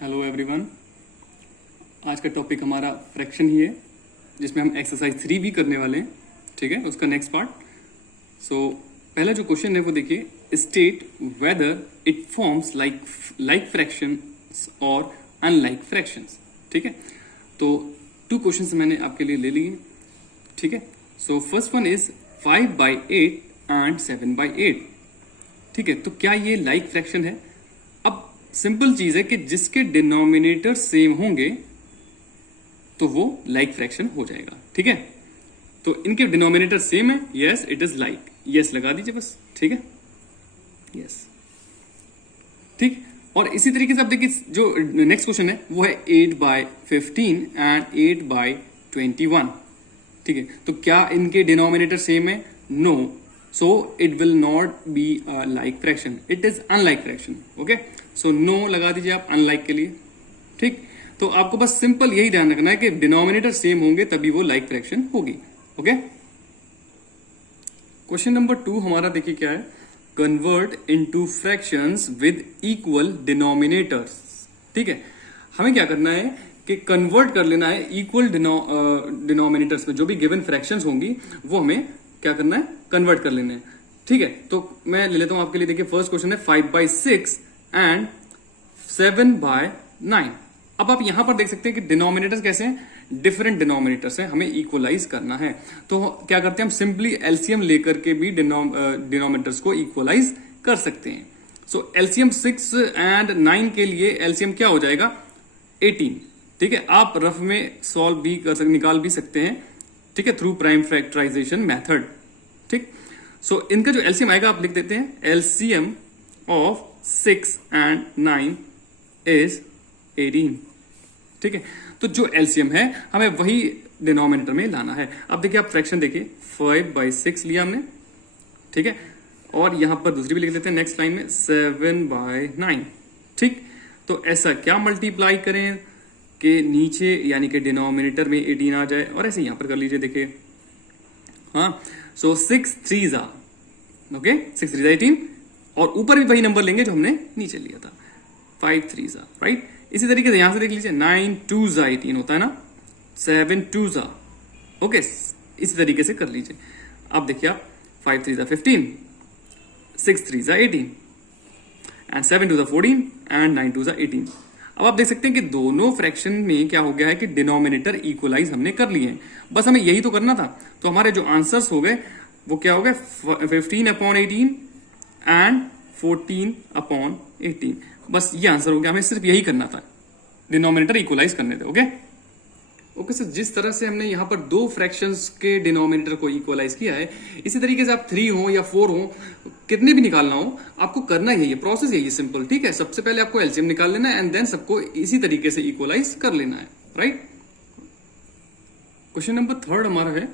Hello everyone. आज का topic हमारा फ्रैक्शन ही है, जिसमें हम एक्सरसाइज 3 भी करने वाले हैं। ठीक है, उसका नेक्स्ट पार्ट। सो पहला जो क्वेश्चन है वो देखिए, state whether it forms like fractions और अनलाइक फ्रैक्शंस। ठीक है, तो 2 क्वेश्चंस मैंने आपके लिए ले लिए। ठीक है, so first one is 5/8 and 7/8। ठीक है, तो क्या ये लाइक फ्रैक्शन है? अब सिंपल चीज है कि जिसके डिनोमिनेटर सेम होंगे तो वो लाइक फ्रैक्शन हो जाएगा। ठीक है, तो इनके डिनोमिनेटर सेम है, yes it is like, yes लगा दीजिए बस। ठीक है, यस ठीक। और इसी तरीके से आप देखिए, जो नेक्स्ट क्वेश्चन है वो है 8/15 एंड 8/21। ठीक है, तो क्या इनके डिनोमिनेटर सेम है? No, so it will not be a like fraction, it is unlike fraction. okay, so no लगा दीजिए आप unlike के लिए। ठीक, तो आपको बस सिंपल यही ध्यान रखना है कि डिनोमिनेटर सेम होंगे तभी वो लाइक फ्रैक्शन होगी। ओके, क्वेश्चन नंबर 2 हमारा देखिए क्या है, convert into fractions with equal denominators. ठीक है, हमें क्या करना है कि कन्वर्ट कर लेना है इक्वल डिनोमिनेटर्स में। जो भी गिवन फ्रैक्शंस होंगी वो हमें क्या करना है, कन्वर्ट कर लेने हैं। ठीक है, तो मैं ले लेता हूं आपके लिए। देखिए फर्स्ट क्वेश्चन है 5/6 एंड 7/9। अब आप यहां पर देख सकते हैं कि डिनोमिनेटर्स कैसे हैं, डिफरेंट डिनोमिनेटर्स हैं, हमें इक्वलाइज करना है। तो क्या करते हैं हम, सिंपली एलसीएम लेकर के भी डिनोमिनेटर्स को इक्वलाइज कर सकते हैं। सो एलसीएम 6 एंड 9 के लिए एलसीएम क्या हो जाएगा, 18। ठीक है, आप रफ में सॉल्व भी कर सकते, निकाल भी सकते हैं। ठीक है, थ्रू प्राइम फैक्टराइजेशन मेथड। ठीक, सो इनका जो एलसीएम आएगा आप लिख देते हैं, एलसीएम ऑफ 6 एंड 9 इज 18। ठीक है, तो जो एलसीएम है हमें वही डिनोमिनेटर में लाना है। अब देखिए आप फ्रैक्शन देखिए, 5/6 लिया हमने। ठीक है, और यहां पर दूसरी भी लिख देते हैं नेक्स्ट लाइन में 7/9। ठीक, तो ऐसा क्या मल्टीप्लाई करें कि नीचे यानी कि डिनोमिनेटर में 18 आ जाए, और ऐसे यहां पर कर लीजिए। देखिए हाँ, सो 6 3s ओके, 6 3s 18, और ऊपर भी वही नंबर लेंगे जो हमने नीचे लिया था, 5 3s राइट। इसी तरीके से यहां से देख लीजिए, 9 2s 18 होता है ना, 7 2s ओके, इसी तरीके से कर लीजिए। अब देखिए आप 5 3s 15, 6 3s 18 and 7 2s 14 and 9 2s 18। अब आप देख सकते हैं कि दोनों फ्रैक्शन में क्या हो गया है कि डिनोमिनेटर इक्वलाइज हमने कर लिए हैं। बस हमें यही तो करना था। तो हमारे जो आंसर्स हो गए वो क्या हो गए, 15/18 एंड 14/18। बस ये आंसर हो गया, हमें सिर्फ यही करना था, डिनोमिनेटर इक्वलाइज करने थे। ओके ओके सर, जिस तरह से हमने यहाँ पर 2 फ्रैक्शंस के डिनोमिनेटर को इक्वलाइज किया है, इसी तरीके से आप 3 हो या 4 हो, कितने भी निकालना हो, आपको करना यही है, प्रोसेस यही है, सिंपल। ठीक है, सबसे पहले आपको एलसीएम निकाल लेना है एंड देन सबको इसी तरीके से इक्वलाइज कर लेना है, राइट। क्वेश्चन नंबर 3 हमारा है,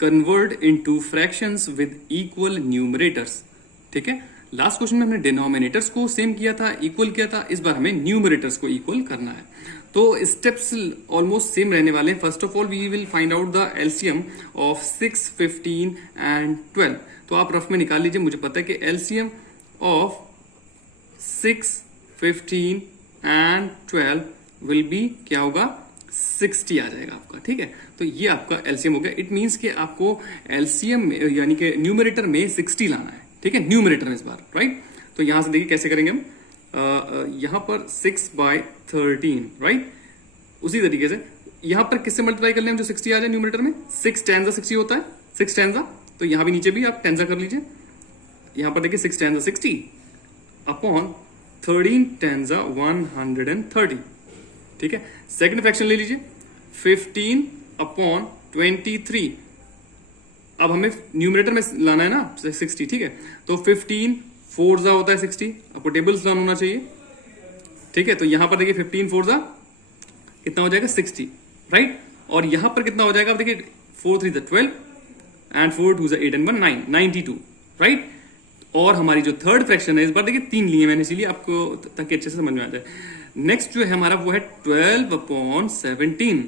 convert into fractions with equal numerators. ठीक है, लास्ट क्वेश्चन में हमने डिनोमिनेटर्स को सेम किया था, इक्वल किया था, इस बार हमें न्यूमरेटर्स को इक्वल करना है। तो स्टेप्स ऑलमोस्ट सेम रहने वाले हैं। First of all we will find out the LCM of 6 15 and 12। तो आप रफ में निकाल लीजिए, मुझे पता है कि LCM of 6 15 and 12 will be क्या होगा, 60 आ जाएगा आपका। ठीक है, तो ये आपका एलसीएम हो गया। इट मींस कि आपको एलसीएम यानी कि न्यूमरेटर में 60 लाना है। ठीक है, न्यूमरेटर में इस बार, राइट। तो यहां से देखिए कैसे करेंगे हम, यहां पर 6/13 राइट। उसी तरीके से यहां पर किससे मल्टीप्लाई कर लें हम, जो 60 आ जाए न्यूमरेटर में, 6 10 60 होता है, 6 10, तो यहां भी नीचे भी आप 10 कर लीजिए। यहां पर देखिए 6 10 60 अपॉन 13 10 130। ठीक है, सेकंड फ्रैक्शन ले लीजिए, 15/23। अब हमें न्यूमरेटर में लाना है ना 60। ठीक है, तो 15 4 होता है 60, आपको टेबल्स लर्न होना चाहिए। ठीक है, तो यहां पर देखिए 15 4 कितना हो जाएगा, 60 राइट। और यहां पर कितना हो जाएगा, आप देखिए 4 3 12 एंड 4 2 8 एंड 1 9 92 राइट। और हमारी जो थर्ड फ्रैक्शन है, इस बार देखिए 3 लिए मैंने, इसीलिए आपको ताकि अच्छे से समझ में आ जाए। नेक्स्ट जो है हमारा वो है 12/17।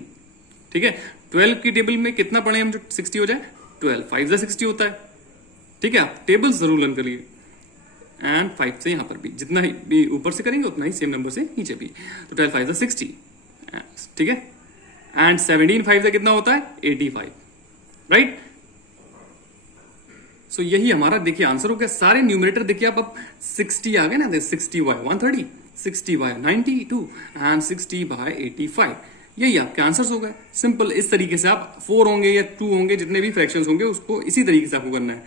ठीक है, 12 की टेबल में कितना पढ़े हम जो 60 हो जाए, 12 5 60 होता है। ठीक है, आप टेबल जरूर लर्न करिए। एंड 5 से यहां पर भी, जितना ही भी ऊपर से करेंगे उतना ही सेम नंबर से नीचे भी। तो 12 5 60, ठीक है। एंड 17 5 से कितना होता है 85, राइट। सो यही हमारा देखिए आंसर हो गया। सारे न्यूमरेटर देखिए आप अब 60 आ गए ना, 60 बाय 130, 60 बाय 92 एंड 60 बाय 85, यही आपके आंसर्स हो गए। सिंपल, इस तरीके से आप 4 होंगे या 2 होंगे, जितने भी फ्रैक्शंस होंगे उसको इसी तरीके से आपको करना है,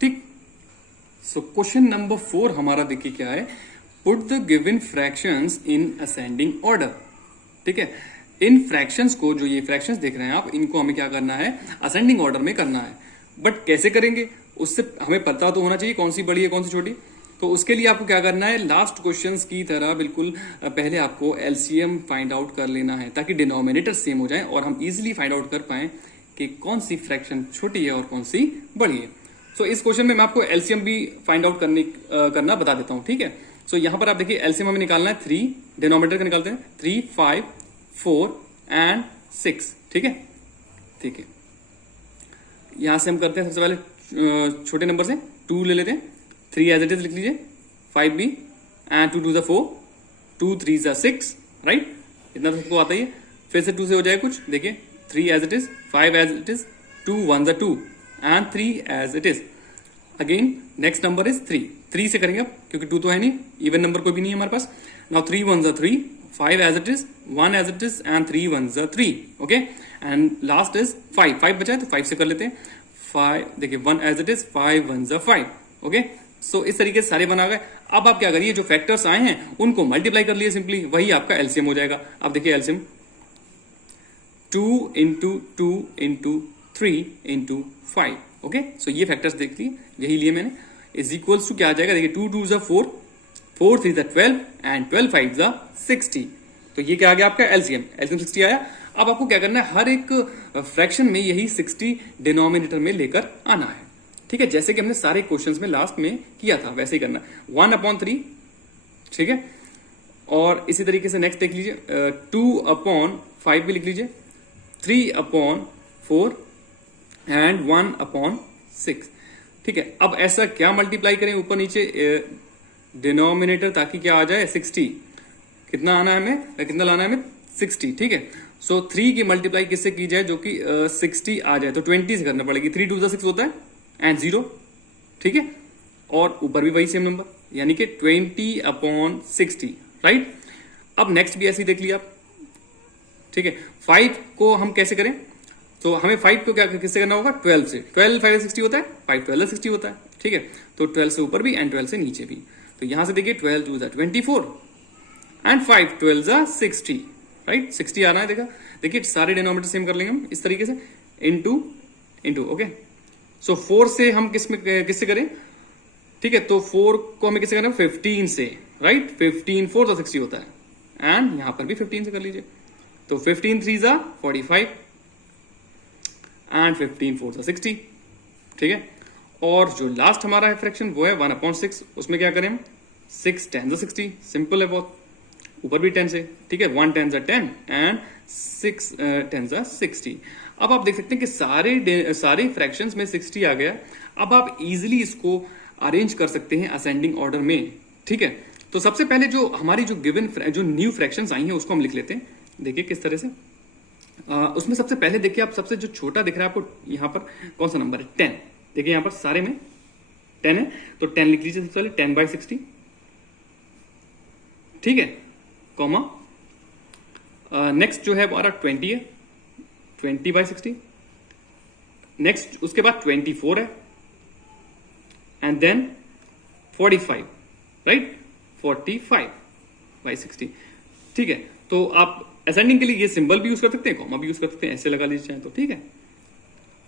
ठीक। सो क्वेश्चन नंबर 4 हमारा देखिए क्या है, put the given fractions in ascending order, ठीक है। इन फ्रैक्शंस को, जो ये फ्रैक्शंस देख रहे हैं आप, इनको हमें क्या करना है, असेंडिंग ऑर्डर में करना है। बट कैसे करेंगे, उससे हमें पता तो होना चाहिए कौन सी बड़ी है कौन सी छोटी। तो उसके लिए आपको क्या करना है, लास्ट क्वेश्चंस की तरह बिल्कुल पहले आपको एलसीएम फाइंड आउट कर लेना है, ताकि डिनोमिनेटर सेम हो जाए और हम इजीली फाइंड आउट कर पाए कि कौन सी फ्रैक्शन छोटी है और कौन सी बड़ी है। सो इस क्वेश्चन में मैं आपको एलसीएम भी फाइंड आउट करना बता देता हूं, ठीक है। सो यहां पर आप देखिए एलसीएम हमें निकालना है 3, डिनोमिनेटर का निकालते हैं 3, 5, 4 एंड 6, ठीक है, ठीक है। यहां से हम करते हैं सबसे पहले छोटे नंबर से 2 ले लेते हैं, 3 एज इट इज लिख लीजिए, 5 भी, एंड 2 2 जा 4, 2 3 जा 6, राइट। इतना तो सबको आता ही है। फिर से 2 से हो जाए कुछ, देखिए 3 as it is, 5 as it is, 2 1 जा 2 and 3 as it is. Again next number is 3 से करेंगे अब, क्योंकि 2 तो है नहीं, इवन नंबर कोई भी नहीं है हमारे पास। नाउ 3 1 जा 3, 5 as it is, 1 as it is and 3 1s are 3, okay, and last is 5 बचा है तो 5 से कर लेते हैं। 5 देखिए 1 as it is, 5 1s are 5, okay। सो इस तरीके से सारे बना गए। अब आप क्या करिए, जो फैक्टर्स आए हैं उनको मल्टीप्लाई कर लिए सिंपली, वही आपका एलसीएम हो जाएगा। अब देखिए LCM 2 into 2 into 3 into 5, okay. So ये फैक्टर्स देख लिए, यही लिए मैंने, इज इक्वल्स टू क्या आ जाएगा, देखिए 2 2 जा 4, 4 3 जा 12 एंड 12 5 जा 60। तो ये क्या आ गया आपका एलसीएम 60 आया। अब आपको क्या करना है, हर एक फ्रैक्शन में यही 60 डिनोमिनेटर में लेकर आना है, ठीक है। जैसे कि हमने सारे क्वेश्चंस में लास्ट में किया था वैसे ही करना है। 1/3, ठीक है। और इसी तरीके से नेक्स्ट देख लीजिए 2/5 भी लिख लीजिए, 3/4 एंड 1/6, ठीक है। अब ऐसा क्या मल्टीप्लाई करें ऊपर नीचे डिनोमिनेटर, ताकि क्या आ जाए 60। कितना आना है हमें, कितना लाना है हमें 60, ठीक है। सो 3 की मल्टीप्लाई किससे की जाए जो कि 60 आ जाए, तो 20 से करना पड़ेगी। 3 2 6 होता है एंड 0, ठीक है। और ऊपर भी वही सेम नंबर, यानी कि 20/60, राइट। अब नेक्स्ट भी ऐसे ही देख लिया आप, ठीक है। 5 को हम कैसे करें, तो हमें 5 को क्या किससे करना होगा, 12 से। 12 5 60 होता है, 5 12 60 होता है, ठीक है। तो 12 से ऊपर भी एंड 12 से नीचे भी। तो यहां से देखिए 12 2 जा 24 एंड 5 12 जा 60, राइट। 60 आना है, देखा, देखिए सारे डिनोमिनेटर सेम कर लेंगे हम इस तरीके से, इनटू, ओके। सो 4 से हम किससे करें, ठीक है। तो 4 को हमें किससे करना है, 15 से, राइट। 15 4 तो 60 होता है एंड यहां पर भी 15 से कर लीजिए। तो 15 3 जा 45 एंड 15 4 जा 60, ठीक है। और जो लास्ट हमारा है फ्रैक्शन वो है 1/6, उसमें क्या करें हम, 6 10 जा 60, सिंपल है बहुत, ऊपर भी 10 से, ठीक है। 1 10 जा 10 एंड 6 10 जा 60। अब आप देख सकते हैं कि सारे फ्रैक्शंस में 60 आ गया। अब आप इजीली इसको अरेंज कर सकते हैं असेंडिंग ऑर्डर में, ठीक है। तो सबसे पहले जो हमारी जो गिवन जो न्यू फ्रैक्शंस आई हैं उसको हम लिख लेते हैं। देखिए किस तरह से, उसमें सबसे पहले देखिए आप, सबसे जो छोटा दिख रहा है आपको यहाँ पर कौन सा नंबर है, 10। देखिए यहाँ पर सारे में 10 है, तो 10 लिख लीजिए सबसे पहले, 10/60, ठीक है, कॉमा। नेक्स्ट जो है हमारा 20 है, 20/60। नेक्स्ट उसके बाद 24 है एंड देन 45, राइट, 45/60, ठीक है। तो आप असेंडिंग के लिए ये सिंबल भी यूज कर सकते हैं, कॉमा भी यूज कर सकते हैं, ऐसे लगा लीजिए चाहे तो, ठीक है।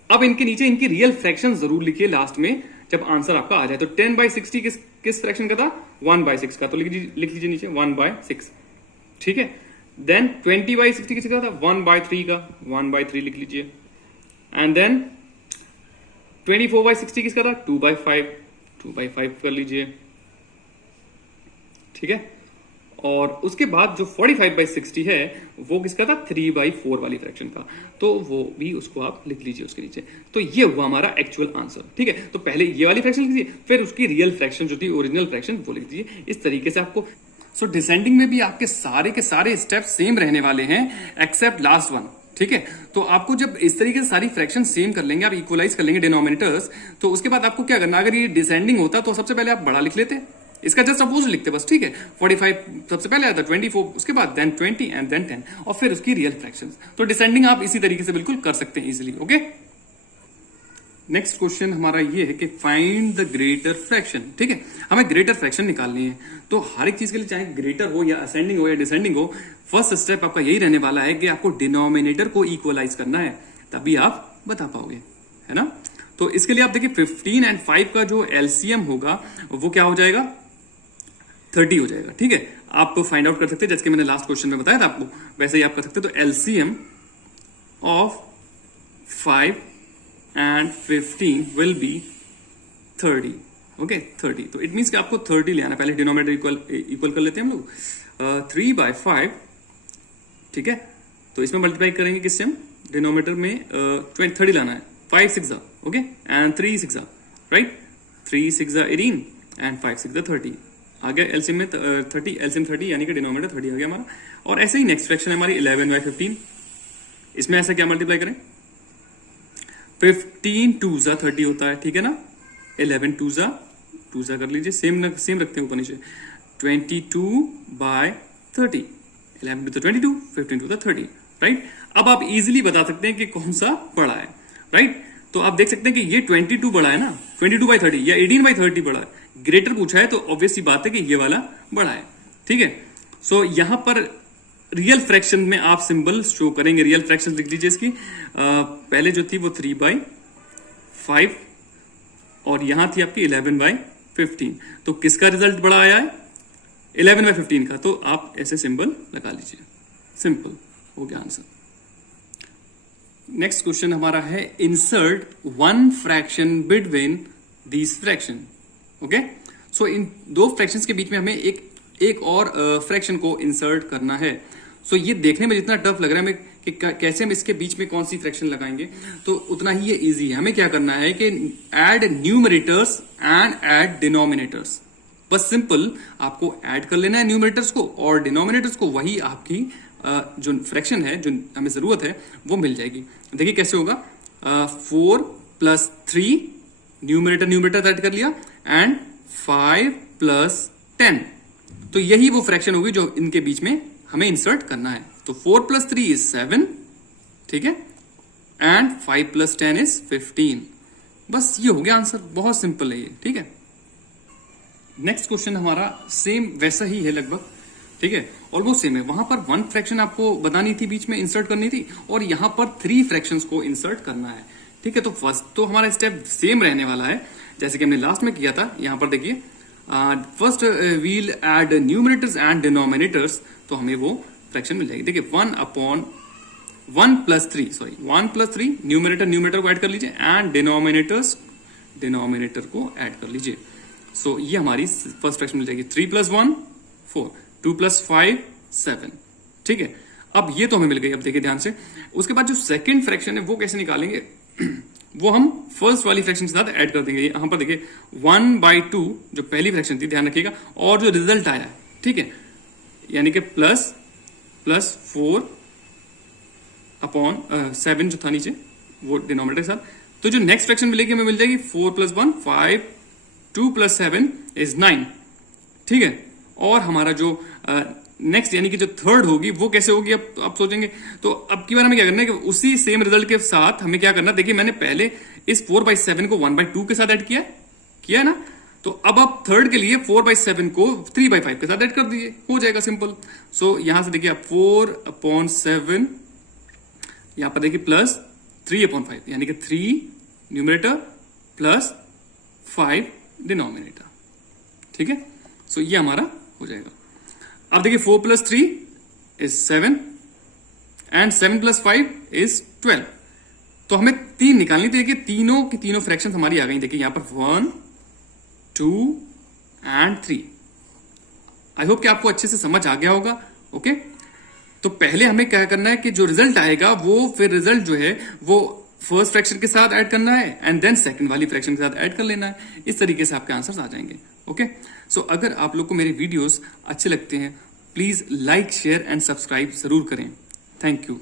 अब इनके नीचे इनकी रियल फ्रैक्शन जरूर लिखिए लास्ट में जब आंसर आपका आ जाए। तो 10/60 किस फ्रैक्शन का था, 1/6 का, तो लिख लीजिए नीचे 1/6, ठीक है। देन 20/60 किसका था, 1/3 का, 1/3 लिख लीजिए। एंड देन 24/60 किसका था, 2/5 कर लीजिए, ठीक है। और उसके बाद जो 45/60 है वो किसका था, 3/4 वाली फ्रैक्शन का, तो वो भी उसको आप लिख लीजिए उसके नीचे। तो ये हुआ हमारा एक्चुअल आंसर। ठीक है, तो पहले ये वाली फ्रैक्शन लिख दीजिए, फिर उसकी रियल फ्रैक्शन जो थी ओरिजिनल फ्रैक्शन वो लिख दीजिए। इस तरीके से आपको सो डिसेंडिंग में भी आपके सारे के सारे स्टेप सेम रहने वाले हैं एक्सेप्ट लास्ट वन। ठीक है, तो आपको जब इस तरीके से सारी फ्रैक्शन सेम कर लेंगे, आप इक्वलाइज कर लेंगे डिनोमिनेटर्स, तो उसके बाद आपको क्या करना, अगर ये डिसेंडिंग होता तो सबसे पहले आप बड़ा लिख लेते, इसका जस्ट अपोजिट लिखते बस। ठीक है, 45 सबसे पहले आता, 24 उसके बाद, देन 20 एंड देन 10 और फिर उसकी रियल फ्रैक्शंस। तो डिसेंडिंग आप इसी तरीके से बिल्कुल कर सकते हैं इजीली। ओके, नेक्स्ट क्वेश्चन हमारा ये है कि फाइंड द ग्रेटर फ्रैक्शन। ठीक है, हमें ग्रेटर फ्रैक्शन निकालनी है। तो हर एक चीज के लिए चाहे ग्रेटर हो या असेंडिंग हो या डिसेंडिंग हो, फर्स्ट स्टेप आपका यही रहने वाला है कि आपको डिनोमिनेटर को इक्वलाइज करना है, तभी आप बता पाओगे, है ना। तो इसके लिए आप देखिए 15 एंड 5 का जो एलसीएम होगा वो क्या हो जाएगा, 30 हो जाएगा। ठीक है, आप फाइंड आउट कर सकते हैं, जैसे कि मैंने लास्ट क्वेश्चन में बताया था आपको, वैसे ही आप कर सकते हैं। तो LCM of 5 and 15 will be 30. Okay, 30। तो इट मीन्स कि आपको 30 ले आना, पहले डिनोमिनेटर इक्वल कर लेते हैं हम लोग, 3/5। ठीक है, तो इसमें मल्टीप्लाई करेंगे किससे हम, डिनोमिनेटर में 30 लाना है, 5 6 ओके एंड 3 6 राइट, 3 6 18 एंड 5 6 30 आ गया। एलसीएम में 30, एलसीएम 30 यानी कि डिनोमिनेटर 30 आ गया हमारा। और ऐसे ही नेक्स्ट फ्रैक्शन है हमारी 11/15, इसमें ऐसा क्या मल्टीप्लाई करें, 15 2 30 होता है। ठीक है ना, 11 2 कर लीजिए, सेम रखते हैं ऊपर नीचे, 22/30, 11 2 22, 15 2 30 राइट। अब आप इजीली बता सकते हैं कि कौन सा बड़ा है, राइट। तो आप देख सकते हैं कि ये 22 बड़ा है ना, 22/30 या 18/30 बड़ा है। ग्रेटर पूछा है तो ऑब्वियस सी बात है कि ये वाला बड़ा है। ठीक है, सो यहां पर रियल फ्रैक्शन में आप सिंबल शो करेंगे, रियल फ्रैक्शन लिख लीजिए इसकी। पहले जो थी वो 3/5 और यहां थी आपकी 11/15। तो किसका रिजल्ट बड़ा आया है, 11/15 का। तो आप ऐसे सिंबल लगा लीजिए, सिंपल हो गया आंसर। नेक्स्ट क्वेश्चन हमारा है insert one fraction between these fraction. Okay, so इन दो फ्रैक्शंस के बीच में हमें एक और फ्रैक्शन को इंसर्ट करना है। सो ये देखने में जितना टफ लग रहा है हमें कि कैसे हम इसके बीच में कौन सी फ्रैक्शन लगाएंगे, तो उतना ही ये इजी है। हमें क्या करना है कि add numerators and add denominators, बस सिंपल आपको ऐड कर लेना है न्यूमरेटर्स को और डिनोमिनेटर्स को, वही आपकी जो फ्रैक्शन है जो हमें जरूरत है वो मिल जाएगी। देखिए कैसे होगा, 4 + 3 न्यूमरेटर ऐड कर लिया एंड 5 + 10, तो यही वो फ्रैक्शन होगी जो इनके बीच में हमें इंसर्ट करना है। तो 4 + 3 is 7, ठीक है, एंड 5 + 10 is 15। बस ये हो गया आंसर, बहुत सिंपल है ये। ठीक है, नेक्स्ट क्वेश्चन हमारा सेम वैसा ही है लगभग, ठीक है, ऑलमोस्ट सेम है। वहां पर 1 फ्रैक्शन आपको बतानी थी, बीच में इंसर्ट करनी थी, और यहां पर 3 फ्रैक्शंस को इंसर्ट करना है। ठीक है, तो फर्स्ट तो हमारा स्टेप सेम रहने वाला है जैसे कि हमने लास्ट में किया था। यहां पर देखिए, first we'll add numerators and denominators, तो हमें वो फ्रैक्शन मिल जाएगी। देखिए 1 + 3 न्यूमरेटर को ऐड कर लीजिए एंड डिनोमिनेटर को ऐड कर लीजिए। सो ये हमारी फर्स्ट फ्रैक्शन मिल जाएगी। 3 + 1 4, 2 + 5 7। ठीक है, अब ये तो हमें मिल गई। अब देखिए ध्यान से, उसके बाद जो सेकंड फ्रैक्शन है वो कैसे निकालेंगे वो हम फर्स्ट वाली फ्रैक्शन के साथ ऐड कर देंगे। यहां पर देखिए 1/2 जो पहली फ्रैक्शन थी, ध्यान रखिएगा, और जो रिजल्ट आया, ठीक है, यानी कि प्लस 4/7 जो था नीचे वो डिनोमिनेटर के साथ। तो जो नेक्स्ट फ्रैक्शन मिलेगी हमें मिल जाएगी 4 + 1 5, 2 + 7 is 9। ठीक है, और हमारा जो नेक्स्ट यानी कि जो थर्ड होगी वो कैसे होगी, अब आप सोचेंगे। तो अब की बार हमें क्या करना है कि उसी सेम रिजल्ट के साथ हमें क्या करना, देखिए मैंने पहले इस 4/7 को 1/2 के साथ ऐड किया ना, तो अब आप थर्ड के लिए 4/7 को 3/5 के साथ ऐड कर दीजिए, हो जाएगा सिंपल। सो यहां से देखिए आप 4/7, यहां पर देखिए प्लस 3/5 यानी कि 3 न्यूमरेटर प्लस 5 डिनोमिनेटर। ठीक है, सो ये हमारा हो जाएगा। अब देखिए 4 + 3 is 7 एंड 7 + 5 is 12। तो हमें 3 निकालनी थी। देखिए तीनों की तीनों फ्रैक्शन हमारी आ गई। देखिए यहां पर 1 2 एंड 3 आई होप कि आपको अच्छे से समझ आ गया होगा। ओके, तो पहले हमें क्या करना है कि जो रिजल्ट आएगा वो फिर रिजल्ट जो है वो फर्स्ट फ्रैक्शन के साथ ऐड करना है एंड देन सेकंड वाली फ्रैक्शन के साथ ऐड कर लेना है। इस तरीके से आपके आंसर्स आ जाएंगे। ओके, सो अगर आप लोग को मेरे वीडियोस अच्छे लगते हैं, please like, share and subscribe जरूर करें। Thank you.